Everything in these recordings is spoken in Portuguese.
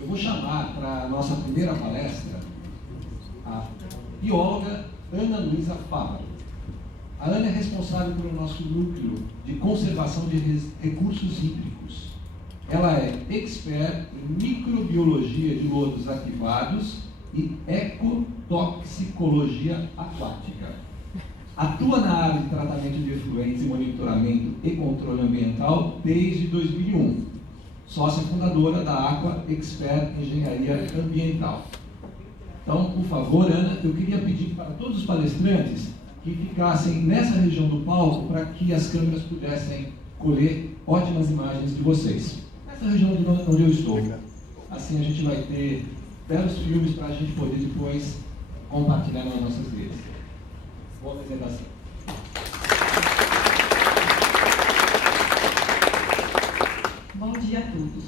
Eu vou chamar para a nossa primeira palestra a bióloga Ana Luísa Fávaro. A Ana é responsável pelo nosso núcleo de conservação de recursos hídricos. Ela é expert em microbiologia de lodos ativados e ecotoxicologia aquática. Atua na área de tratamento de efluentes e monitoramento e controle ambiental desde 2001. Sócia fundadora da Aqua Expert Engenharia Ambiental. Então, por favor, Ana, eu queria pedir para todos os palestrantes que ficassem nessa região do palco para que as câmeras pudessem colher ótimas imagens de vocês. Nessa região onde eu estou. Assim a gente vai ter belos filmes para a gente poder depois compartilhar nas nossas redes. Boa apresentação. Bom dia a todos.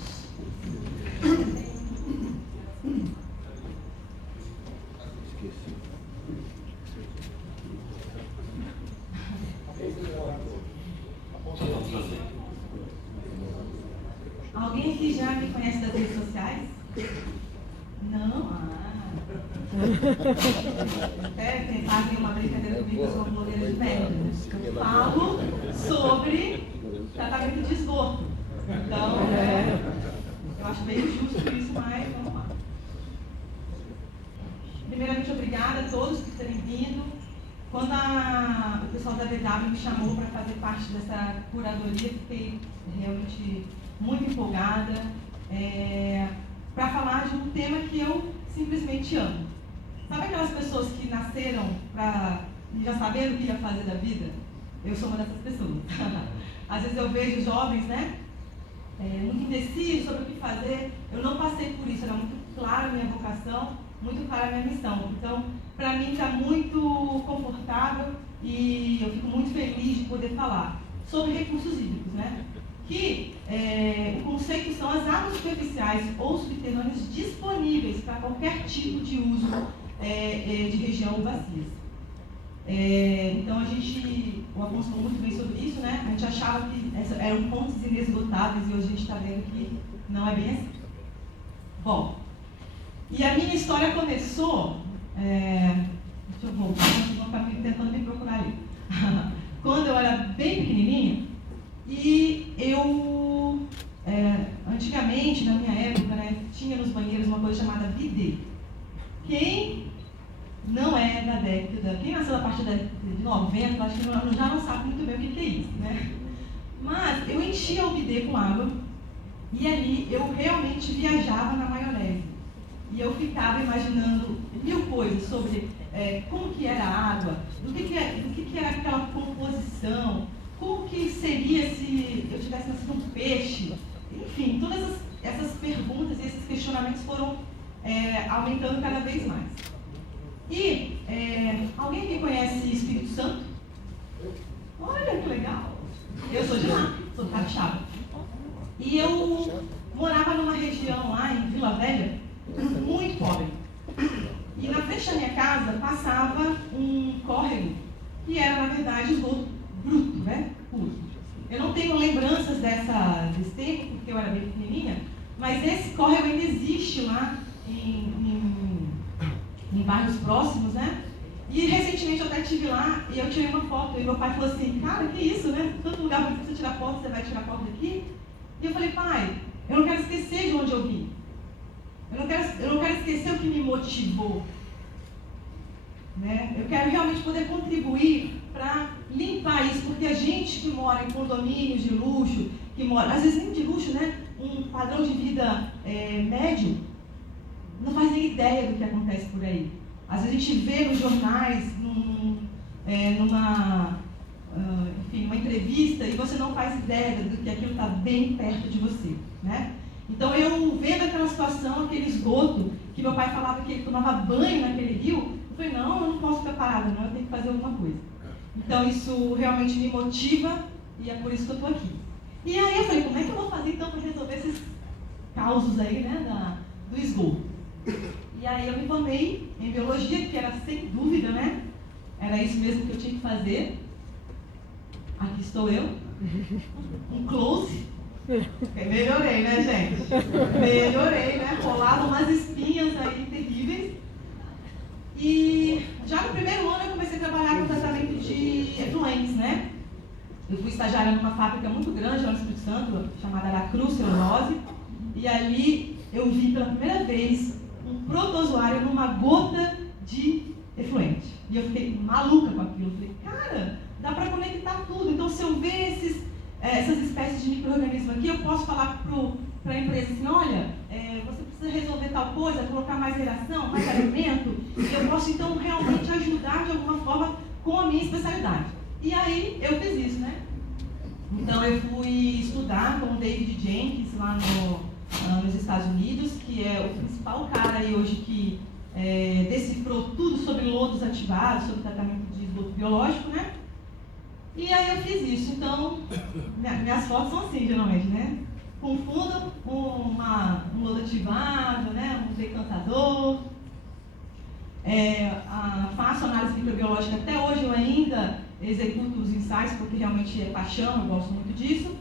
Alguém aqui já me conhece das redes sociais? Não? Até fazem uma brincadeira comigo, eu sou uma blogueira de merda. Eu falo sobre tratamento de esgoto. Então, eu acho bem injusto isso, mas vamos lá. Primeiramente, obrigada a todos por terem vindo. Quando o pessoal da VW me chamou para fazer parte dessa curadoria, fiquei realmente muito empolgada para falar de um tema que eu simplesmente amo. Sabe aquelas pessoas que nasceram para já saber o que ia fazer da vida? Eu sou uma dessas pessoas. Às vezes eu vejo jovens, né? Muito indecisos sobre o que fazer. Eu não passei por isso, era muito clara a minha vocação, muito clara a minha missão. Então, para mim está muito confortável e eu fico muito feliz de poder falar sobre recursos hídricos, né? Que o conceito são as águas superficiais ou subterrâneas disponíveis para qualquer tipo de uso de região ou bacias. Então o Afonso falou muito bem sobre isso, né? A gente achava que eram fontes inesgotáveis e hoje a gente está vendo que não é bem assim. Bom, e a minha história começou, deixa eu voltar, vocês vão ficar tentando me procurar ali. Quando eu era bem pequenininha, e eu, antigamente, na minha época, né, tinha nos banheiros uma coisa chamada bidê. Quem não é da década, quem nasceu a partir de 90, acho que já não sabe muito bem o que é isso, né? Mas eu enchia o bidê com água e ali eu realmente viajava na maionese. E eu ficava imaginando mil coisas sobre como que era a água, do que era aquela composição, como que seria se eu tivesse nascido um peixe. Enfim, todas essas perguntas e esses questionamentos foram aumentando cada vez mais. E alguém que conhece Espírito Santo? Olha que legal! Eu sou de lá, sou de Capixaba. E eu morava numa região lá em Vila Velha, muito pobre. E na frente da minha casa passava um córrego, que era, na verdade, esgoto bruto, né? Puro. Eu não tenho lembranças desse tempo, porque eu era bem pequenininha, mas esse córrego ainda existe lá em bairros próximos, né? E recentemente eu até estive lá e eu tirei uma foto. E meu pai falou assim, cara, que isso, né? Tanto lugar para você tirar foto, você vai tirar foto daqui? E eu falei, pai, eu não quero esquecer de onde eu vim. Eu não quero esquecer o que me motivou. Né? Eu quero realmente poder contribuir para limpar isso, porque a gente que mora em condomínios de luxo, que mora, às vezes nem de luxo, né? Um padrão de vida médio, não faz nem ideia do que acontece por aí. Às vezes a gente vê nos jornais, numa entrevista, e você não faz ideia do que aquilo está bem perto de você, né? Então eu vendo aquela situação, aquele esgoto, que meu pai falava que ele tomava banho naquele rio, eu falei, não, eu não posso ficar parada, não, eu tenho que fazer alguma coisa. Então isso realmente me motiva e é por isso que eu estou aqui. E aí eu falei, como é que eu vou fazer então para resolver esses causos aí, né, do esgoto? E aí eu me formei em biologia, que era sem dúvida, né? Era isso mesmo que eu tinha que fazer. Aqui estou eu, um close. Melhorei, né, gente? Melhorei, né? Rolar no primeiro ano eu comecei a trabalhar com tratamento de efluentes, né? Eu fui estagiária numa fábrica muito grande lá no Espírito Santo, chamada Aracruz Celulose, e ali eu vi pela primeira vez um protozoário numa gota de efluente. E eu fiquei maluca com aquilo. Eu falei, cara, dá para conectar tudo. Então, se eu ver essas espécies de micro-organismos aqui, eu posso falar para a empresa assim, olha, você precisa resolver tal coisa, colocar mais aeração, mais alimento, e eu posso, então, realmente ajudar de alguma forma com a minha especialidade. E aí, eu fiz isso, né? Então, eu fui estudar com o David Jenkins, lá nos Estados Unidos, que é o principal cara aí hoje que decifrou tudo sobre lodos ativados, sobre tratamento de esgoto biológico, né? E aí eu fiz isso. Então, minhas fotos são assim, geralmente, né? Com fundo, um lodo ativado, né? Um decantador. Faço análise microbiológica até hoje, eu ainda executo os ensaios, porque realmente é paixão, eu gosto muito disso.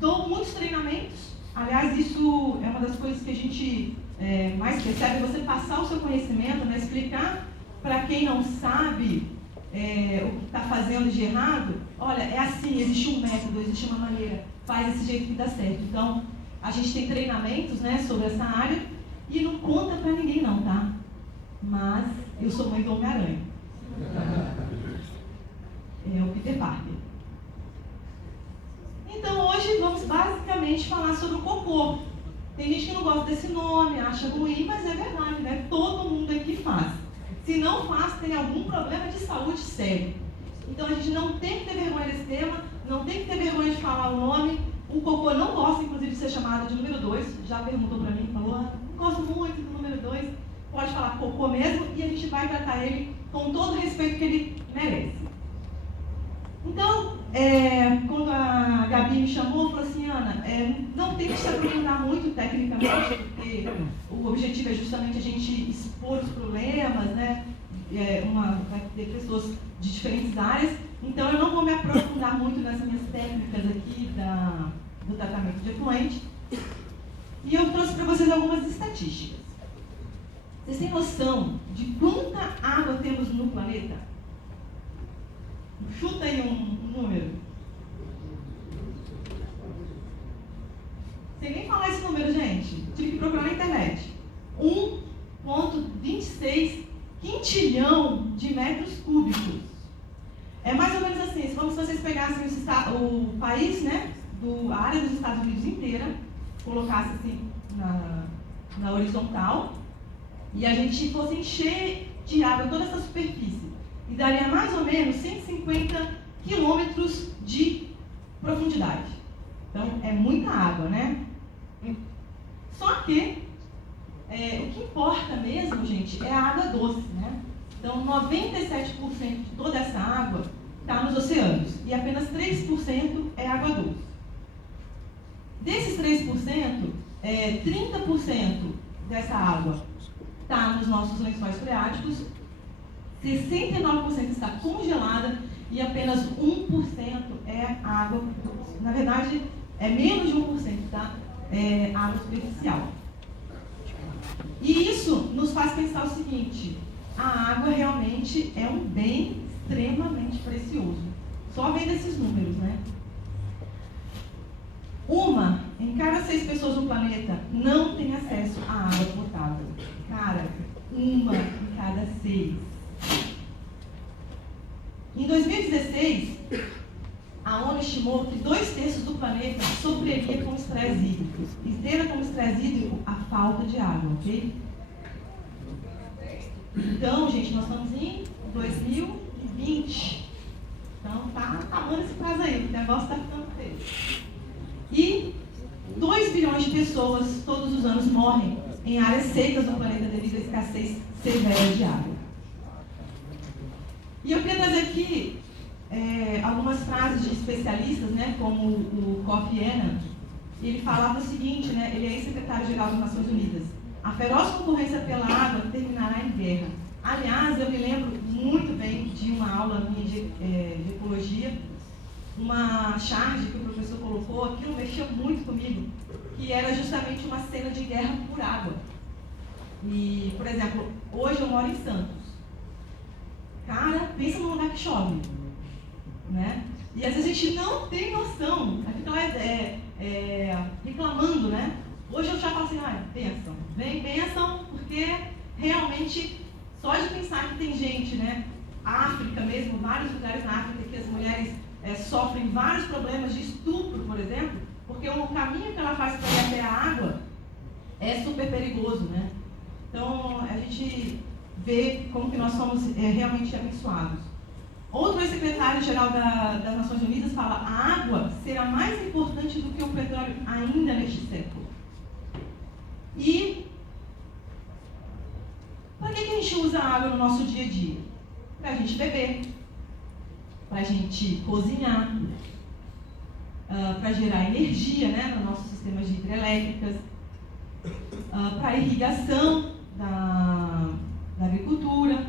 Dou muitos treinamentos. Aliás, isso é uma das coisas que a gente mais percebe, você passar o seu conhecimento, né? Explicar para quem não sabe o que está fazendo de errado. Olha, é assim, existe um método, existe uma maneira, faz desse jeito que dá certo. Então, a gente tem treinamentos, né, sobre essa área e não conta para ninguém não, tá? Mas eu sou mãe do Homem-Aranha. É o Peter Parker. Então, hoje vamos basicamente falar sobre o cocô. Tem gente que não gosta desse nome, acha ruim, mas é verdade, né? Todo mundo aqui faz. Se não faz, tem algum problema de saúde sério. Então, a gente não tem que ter vergonha desse tema, não tem que ter vergonha de falar o nome. O cocô não gosta, inclusive, de ser chamado de número 2. Já perguntou para mim, falou, não gosto muito do número 2. Pode falar cocô mesmo e a gente vai tratar ele com todo o respeito que ele merece. Então, quando a Gabi me chamou, falou assim, Ana, não tem que se aprofundar muito tecnicamente, porque o objetivo é justamente a gente expor os problemas, né? Vai ter pessoas de diferentes áreas, então eu não vou me aprofundar muito nas minhas técnicas aqui do tratamento de efluente. E eu trouxe para vocês algumas estatísticas. Vocês têm noção de quanta água temos no planeta? Chuta aí um número. Sem nem falar esse número, gente. Tive que procurar na internet. 1,26 quintilhão de metros cúbicos. É mais ou menos assim, como se vocês pegassem o país, né, a área dos Estados Unidos inteira, colocasse assim na horizontal, e a gente fosse encher de água toda essa superfície. E daria mais ou menos 150 quilômetros de profundidade. Então, é muita água, né? Só que, o que importa mesmo, gente, é a água doce, né? Então, 97% de toda essa água está nos oceanos. E apenas 3% é água doce. Desses 3%, 30% dessa água está nos nossos lençóis freáticos, 69% está congelada e apenas 1% é água doce. Na verdade, é menos de 1%, tá? É água superficial. E isso nos faz pensar o seguinte, a água realmente é um bem extremamente precioso. Só vendo esses números, né? Uma em cada 6 pessoas no planeta não tem acesso à água potável. Cara, uma em cada 6. Em 2016, a ONU estimou que 2/3 do planeta sofreria com estresse hídrico. Entenda como estresse hídrico a falta de água, ok? Então, gente, nós estamos em 2020. Então, tá acabando esse prazo aí, o negócio está ficando feio. E 2 bilhões de pessoas todos os anos morrem em áreas secas do planeta devido à escassez severa de água. E eu queria trazer aqui algumas frases de especialistas, né, como o Kofi Annan. Ele falava o seguinte, né, ele é ex-secretário-geral das Nações Unidas: a feroz concorrência pela água terminará em guerra. Aliás, eu me lembro muito bem de uma aula minha de ecologia, uma charge que o professor colocou, aquilo mexeu muito comigo, que era justamente uma cena de guerra por água. E, por exemplo, hoje eu moro em Santos. Cara, pensa num lugar que chove, né? E às vezes a gente não tem noção, fica lá reclamando, né? Hoje eu já falo assim, bênção, vem bênção, porque realmente, só de pensar que tem gente, né? África mesmo, vários lugares na África que as mulheres sofrem vários problemas de estupro, por exemplo, porque o caminho que ela faz para ir até a água é super perigoso, né? Então, a gente vê como que nós somos realmente abençoados. Outro ex-secretário-geral das Nações Unidas fala: a água será mais importante do que o petróleo ainda neste século. E para que a gente usa a água no nosso dia a dia? Para a gente beber, para a gente cozinhar, para gerar energia, né, nos nossos sistemas de hidrelétricas, para irrigação da agricultura.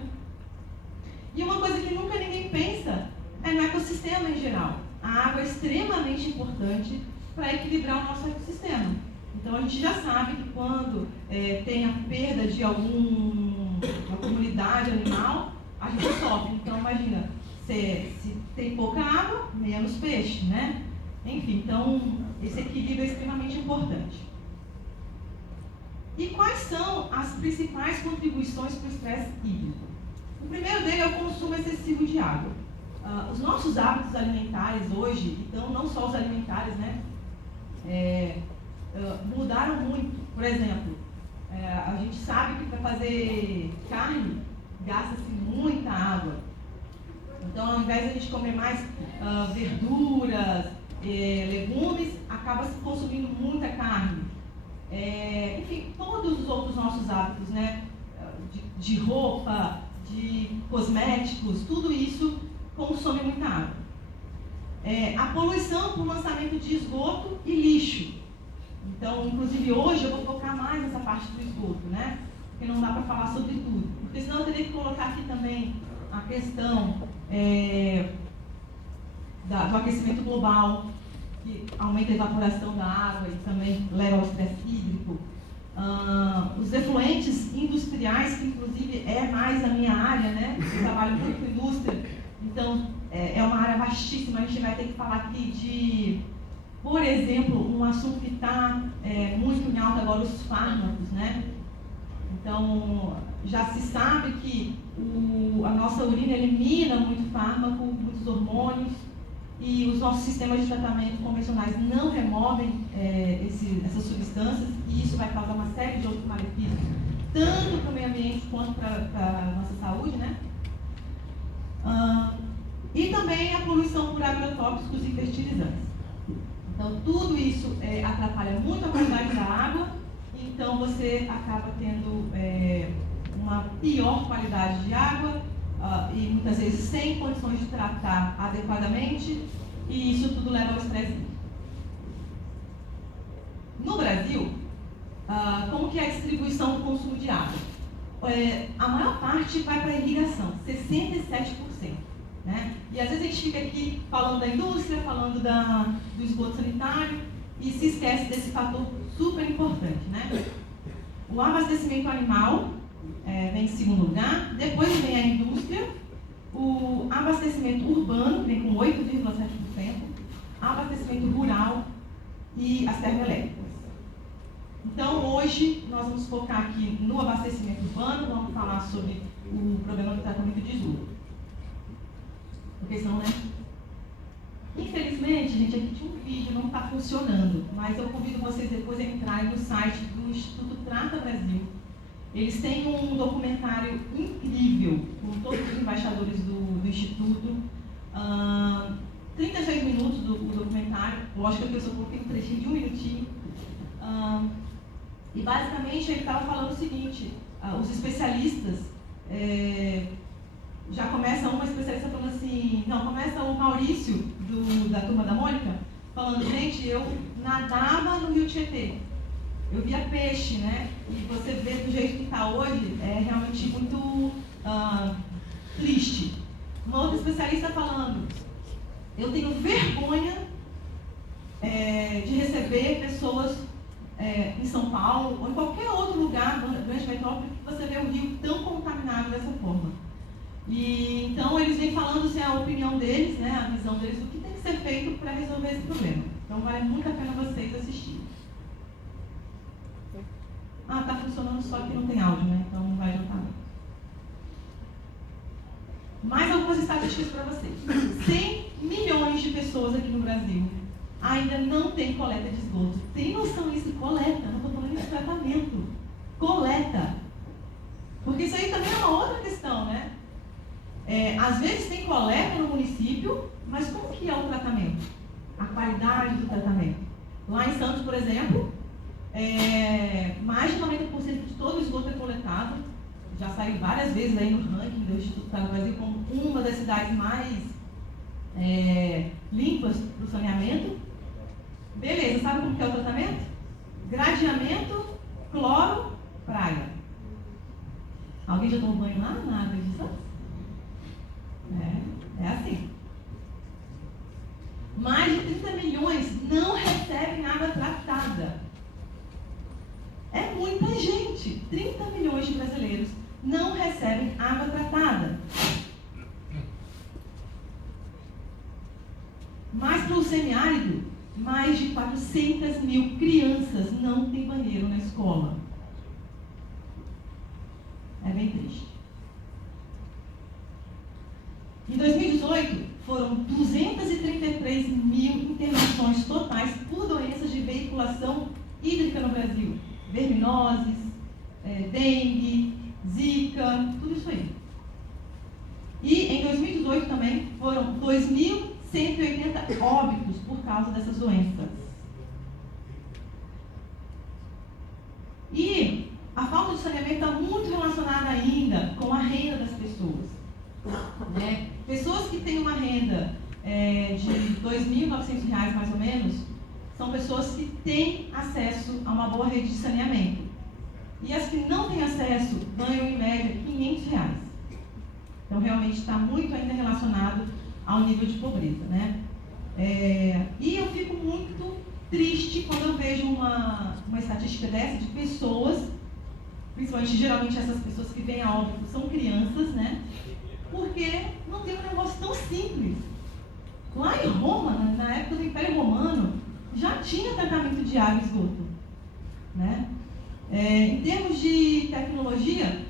E uma coisa que nunca ninguém pensa é no ecossistema em geral. A água é extremamente importante para equilibrar o nosso ecossistema. Então a gente já sabe que quando tem a perda de uma comunidade animal, a gente sofre. Então imagina, se tem pouca água, menos peixe, né? Enfim, então esse equilíbrio é extremamente importante. E quais são as principais contribuições para o estresse hídrico? O primeiro dele é o consumo excessivo de água. Os nossos hábitos alimentares hoje, então não só os alimentares, né, mudaram muito. Por exemplo, a gente sabe que para fazer carne gasta-se muita água. Então, ao invés de a gente comer mais verduras, legumes, acaba se consumindo muita carne. Enfim, todos os outros nossos hábitos, né, de roupa, de cosméticos, tudo isso consome muita água. A poluição por lançamento de esgoto e lixo. Então, inclusive hoje eu vou focar mais nessa parte do esgoto, né? Porque não dá para falar sobre tudo. Porque senão eu teria que colocar aqui também a questão do aquecimento global, que aumenta a evaporação da água e também leva ao estresse hídrico. Os efluentes industriais, que inclusive é mais a minha área, né? Eu trabalho muito com indústria, então é uma área vastíssima. A gente vai ter que falar aqui de, por exemplo, um assunto que está muito em alta agora, os fármacos, né? Então, já se sabe que a nossa urina elimina muito fármaco, muitos hormônios, e os nossos sistemas de tratamento convencionais não removem essas substâncias, e isso vai causar uma série de outros malefícios, tanto para o meio ambiente quanto para a nossa saúde, né? E também a poluição por agrotóxicos e fertilizantes. Então, tudo isso atrapalha muito a qualidade da água, então você acaba tendo uma pior qualidade de água, e muitas vezes sem condições de tratar adequadamente, e isso tudo leva ao estresse hídrico. No Brasil, como que é a distribuição do consumo de água? A maior parte vai para a irrigação, 67%. Né? E às vezes a gente fica aqui falando da indústria, falando do esgoto sanitário, e se esquece desse fator super importante, né? O abastecimento animal vem em segundo lugar, depois vem a indústria, o abastecimento urbano vem com 8,7%, abastecimento rural e as termoelétricas. Então hoje nós vamos focar aqui no abastecimento urbano, vamos falar sobre o problema do tratamento de esgoto. Porque senão, né? Infelizmente, gente, aqui tinha um vídeo, não está funcionando, mas eu convido vocês depois a entrarem no site do Instituto Trata Brasil. Eles têm um documentário incrível com todos os embaixadores do Instituto. 36 minutos do documentário, lógico que eu só coloquei um trechinho de 1 minutinho. E basicamente ele estava falando o seguinte: os especialistas, já começa uma especialista falando assim, não, começa o Maurício, da Turma da Mônica, falando, gente, eu nadava no Rio Tietê, eu via peixe, né? E você vê do jeito que está hoje, é realmente muito triste. Uma outra especialista falando, eu tenho vergonha de receber pessoas em São Paulo ou em qualquer outro lugar, grande metrópole, que você vê o rio tão contaminado dessa forma. E então eles vêm falando assim, a opinião deles, né, a visão deles, do que tem que ser feito para resolver esse problema. Então vale muito a pena vocês assistirem. Ah, tá funcionando só que não tem áudio, né? Então não vai adiantar nada. Mais algumas estatísticas para vocês. 100 milhões de pessoas aqui no Brasil ainda não tem coleta de esgoto. Tem noção disso? Coleta, não estou falando de tratamento. Coleta. Porque isso aí também é uma outra questão, né? Às vezes tem coleta no município, mas como que é o tratamento? A qualidade do tratamento. Lá em Santos, por exemplo, mais de 90% de todo o esgoto é coletado. Já saiu várias vezes aí no ranking do Instituto Estado do Brasil como uma das cidades mais limpas para o saneamento. Beleza, sabe como que é o tratamento? Gradeamento, cloro, praia. Alguém já tomou banho lá? Nada disso? É assim. Mais de 30 milhões não recebem água tratada. É muita gente. 30 milhões de brasileiros não recebem água tratada. Mas para o semiárido, mais de 400 mil crianças não têm banheiro na escola. É bem triste. Em 2018, foram 233 mil internações totais por doenças de veiculação hídrica no Brasil. Verminoses, dengue, zika, tudo isso aí. E em 2018 também foram 2.180 óbitos por causa dessas doenças. E a falta de saneamento está muito relacionada ainda com a renda das pessoas. Né? Pessoas que têm uma renda de R$ 2.900 mais ou menos, são pessoas que têm acesso a uma boa rede de saneamento. E as que não têm acesso ganham em média R$ 500. Então realmente está muito ainda relacionado ao nível de pobreza, né? E eu fico muito triste quando eu vejo uma estatística dessa de pessoas, principalmente geralmente essas pessoas que vêm a óbito são crianças, né? Porque não tem um negócio tão simples. Lá em Roma, na época do Império Romano, já tinha tratamento de água e esgoto, né? Em termos de tecnologia,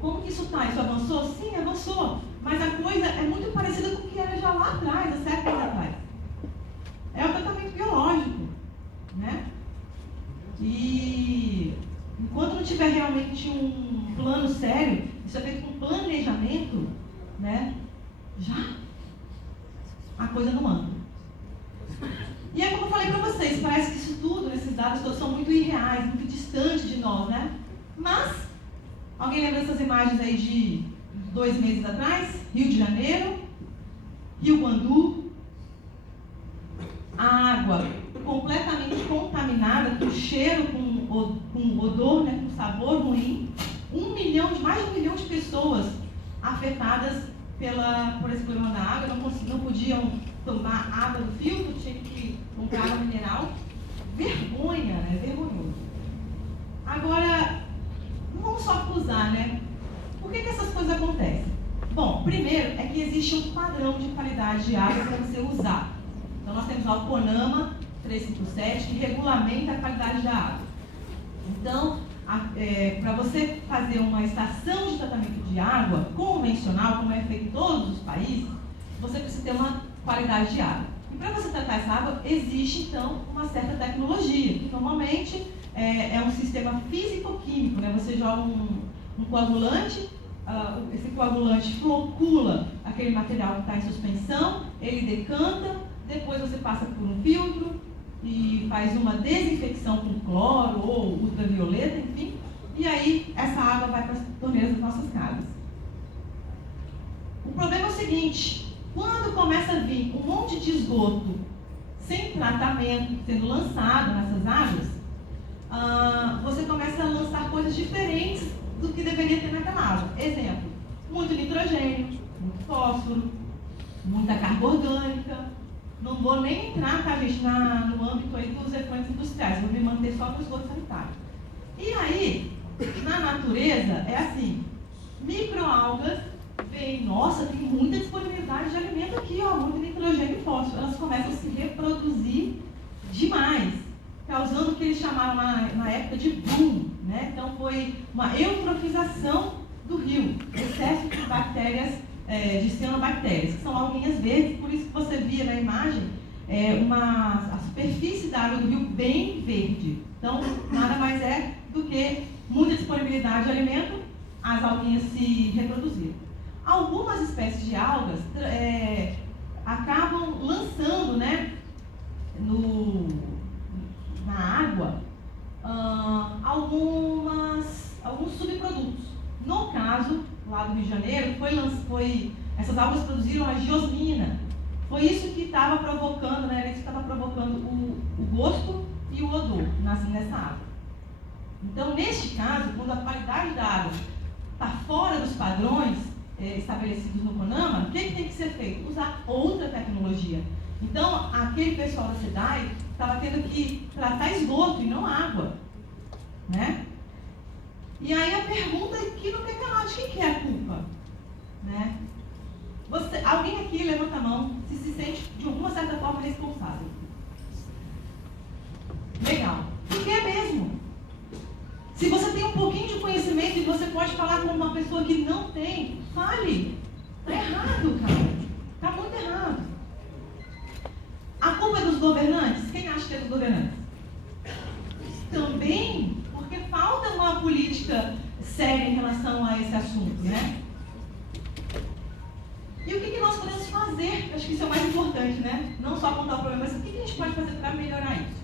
como que isso está? Isso avançou? Sim, avançou. Mas a coisa é muito parecida com o que era já lá atrás, há séculos atrás. É o tratamento biológico, né? E enquanto não tiver realmente um plano sério, isso é feito com planejamento, né? Já a coisa não anda. E é como eu falei para vocês, parece que isso tudo, esses dados todos são muito irreais, muito distantes de nós, né? Mas, alguém lembra dessas imagens aí de 2 meses atrás? Rio de Janeiro, Rio Guandu, a água completamente contaminada, com cheiro, com odor, né, com sabor ruim. Mais de 1 milhão de pessoas afetadas por esse problema da água, não podiam tomar água do filtro, tinha que comprar água mineral. Vergonha, né? Vergonhoso. Agora, não vamos só acusar, né? Por que essas coisas acontecem? Bom, primeiro é que existe um padrão de qualidade de água para você usar. Então nós temos lá o CONAMA 357, que regulamenta a qualidade da água. Então, para você fazer uma estação de tratamento de água convencional, como é feito em todos os países, você precisa ter uma qualidade de água. E para você tratar essa água, existe então uma certa tecnologia, que normalmente é um sistema físico-químico, né? Você joga um coagulante, esse coagulante flocula aquele material que está em suspensão, ele decanta, depois você passa por um filtro e faz uma desinfecção com cloro ou ultravioleta, enfim, e aí essa água vai para as torneiras das nossas casas. O problema é o seguinte: quando começa a vir um monte de esgoto sem tratamento sendo lançado nessas águas, você começa a lançar coisas diferentes do que deveria ter naquela água. Exemplo, muito nitrogênio, muito fósforo, muita carga orgânica. Não vou nem entrar, tá, gente, no âmbito aí dos efluentes industriais, vou me manter só no esgoto sanitário. E aí, na natureza, é assim: microalgas demais, causando o que eles chamaram na época de boom, né? Então foi uma eutrofização do rio, excesso de bactérias, de cianobactérias, que são alguinhas verdes, por isso que você via na imagem a superfície da água do rio bem verde. Então, nada mais é do que muita disponibilidade de alimento, as alguinhas se reproduziram. Algumas espécies de algas acabam lançando, né, na água alguns subprodutos. No caso, lá do Rio de Janeiro, essas algas produziram a geosmina. Foi isso que estava provocando, né, isso que estava provocando o gosto e o odor nessa água. Então, neste caso, quando a qualidade da água está fora dos padrões estabelecidos no CONAMA, o que tem que ser feito? Usar outra tecnologia. Então, aquele pessoal da SEDAI estava tendo que tratar esgoto e não água, né? E aí a pergunta aqui no canal, de quem que é a culpa? Né? Alguém aqui levanta a mão se sente de alguma certa forma responsável. Legal. Porque é mesmo. Se você tem um pouquinho de conhecimento e você pode falar com uma pessoa que não tem, fale. Está errado, cara. Está muito errado. A culpa é dos governantes? Quem acha que é dos governantes? Também, porque falta uma política séria em relação a esse assunto, né? E o que nós podemos fazer? Acho que isso é o mais importante, né? Não só apontar o problema, mas o que a gente pode fazer para melhorar isso?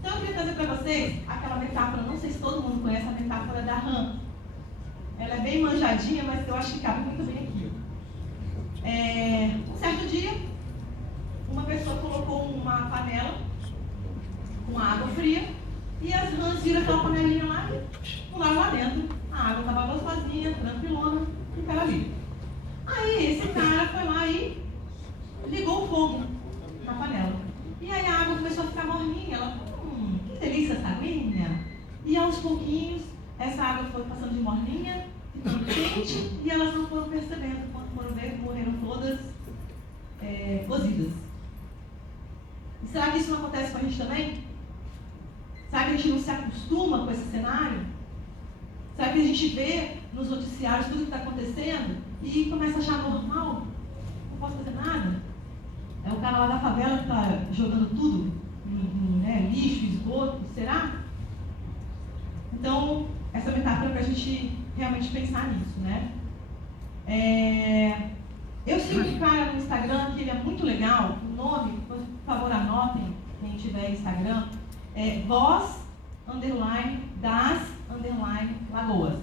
Então, eu queria trazer para vocês aquela metáfora, não sei se todo mundo conhece a metáfora da rã. Ela é bem manjadinha, mas eu acho que cabe muito bem aqui. Um certo dia, uma pessoa colocou uma panela com água fria e as rãs viram aquela panelinha lá e pularam lá dentro. A água estava gostosinha, tranquilona, e ficaram ali. Aí esse cara foi lá e ligou o fogo na panela. E aí a água começou a ficar morninha. Ela falou, que delícia essa aguinha. E aos pouquinhos, essa água foi passando de morninha, ficando quente, e elas não foram percebendo. Quando foram ver, morreram todas cozidas. E será que isso não acontece com a gente também? Será que a gente não se acostuma com esse cenário? Será que a gente vê nos noticiários tudo que está acontecendo e começa a achar normal? Não posso fazer nada? É o cara lá da favela que está jogando tudo, lixo, esgoto, será? Então, essa metáfora é para a gente realmente pensar nisso, né? Eu sigo um cara no Instagram que ele é muito legal, o nome, por favor anotem, quem tiver Instagram, Voz das Lagoas.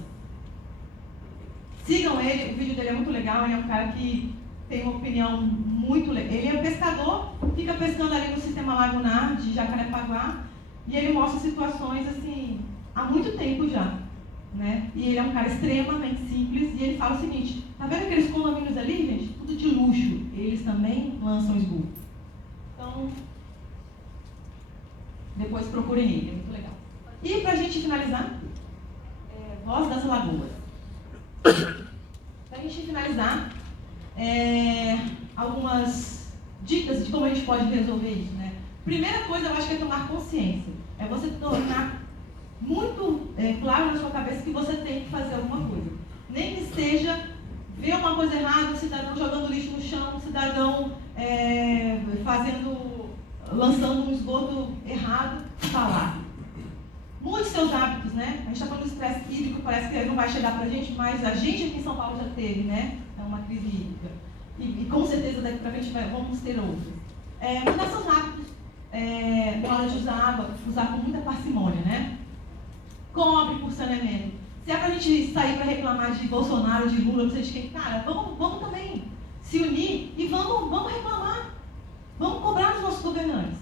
Sigam ele, o vídeo dele é muito legal, ele é um cara que tem uma opinião muito legal. Ele é um pescador, fica pescando ali no sistema lagunar de Jacarepaguá e ele mostra situações assim, há muito tempo já, né? E ele é um cara extremamente simples e ele fala o seguinte, tá vendo aqueles condomínios ali, gente? Tudo de luxo, eles também lançam esgoto. Então, depois procurem ele, é muito legal. E pra gente finalizar, Voz das Lagoas. Para a gente finalizar, algumas dicas de como a gente pode resolver isso, né? Primeira coisa, eu acho que é tomar consciência. É você tornar muito claro na sua cabeça que você tem que fazer alguma coisa. Nem que seja ver uma coisa errada, um cidadão jogando lixo no chão, um cidadão lançando um esgoto errado, falar. Mude seus hábitos, né? A gente está falando do estresse hídrico, parece que não vai chegar para a gente, mas a gente aqui em São Paulo já teve, né? É uma crise hídrica. E com certeza daqui para frente vamos ter outras. Mudar seus hábitos. Na hora de usar água, usar com muita parcimônia, né? Cobre por saneamento. Se é para a gente sair para reclamar de Bolsonaro, de Lula, não sei de quem, cara, vamos também se unir e vamos reclamar. Vamos cobrar dos nossos governantes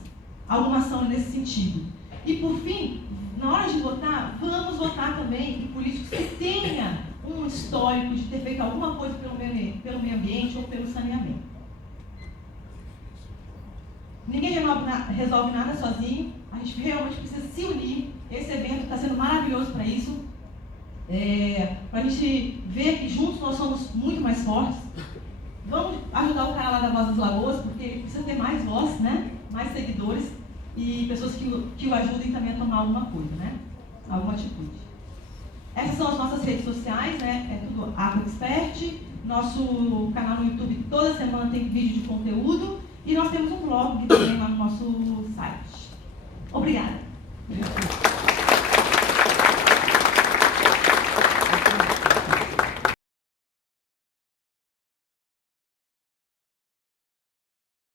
alguma ação nesse sentido. E por fim, na hora de votar, vamos votar também em políticos que tenham um histórico de ter feito alguma coisa pelo meio ambiente ou pelo saneamento. Ninguém resolve nada sozinho, a gente realmente precisa se unir. Esse evento está sendo maravilhoso para isso, para a gente ver que juntos nós somos muito mais fortes. Vamos ajudar o cara lá da Voz das Lagoas, porque ele precisa ter mais voz, né? Mais seguidores. e pessoas que o ajudem também a tomar alguma coisa, né? Alguma atitude. Essas são as nossas redes sociais, né? É tudo Aqua Expert. Nosso canal no YouTube toda semana tem vídeo de conteúdo e nós temos um blog também lá no nosso site. Obrigada.